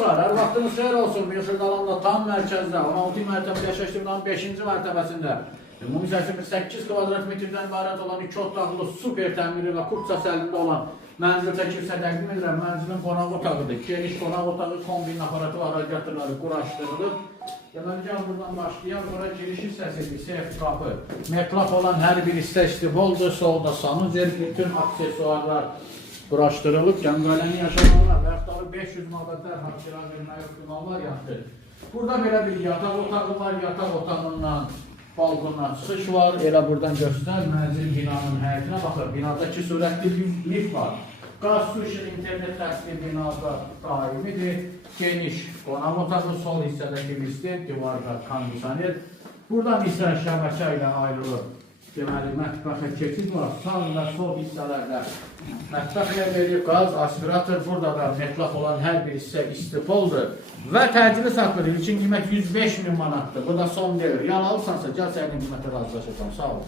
dostlar, hər vaxtınız xeyir olsun. Mixirdalanda tam mərkəzdə, 16 mərtəbə yaşaşdırılan 5-ci mərtəbəsində ümumi səhəsimiz 8 kvadrat metrdən ibarət olan 2 otaqlı super təmiri və kurd səsəlində olan mənzil çəkilsə təqdim edirəm. Mənzilin qonaq otağıdır. Geniş qonaq otağı, kombin aparatı var, radiatorları quraşdırılıb. Deməli, gəl buradan başlayaq. Bura giriş hissəsidir, sef qapı. Metlaq olan hər bir hissə istiboldur. Solda sanuzel, bütün aksesuarlar quraşdırılıb. Gəngələni yaşamalar və yaxud 500 manat dərhal kira verməyə ehtimal var yaxdır. Burada belə bir yataq otağı var. Yataq otağından balkondan çıxış var. Elə buradan göstər. Mənzil binanın həyətinə baxır. Binada 2 sürətli lift var. Qaz, su, işıq, internet təsvir binada daimidir. Geniş qonaq otağı, sol hissədəki listin, divarda kondisioner. Buradan isə şəbəkə ilə ayrılır. Deməli, mətbəxə keçid var. Sağ və sol hissələrdə mətbəx yer verir, qaz, aspirator. Burada da metlaq olan hər bir hissə istipoldur. Və təcili saxlayır. İlkin qiymət 105.000 manatdır. Bu da son deyil. Yan alırsansa, gəl sənin qiymətə razılaşacam. Sağ ol.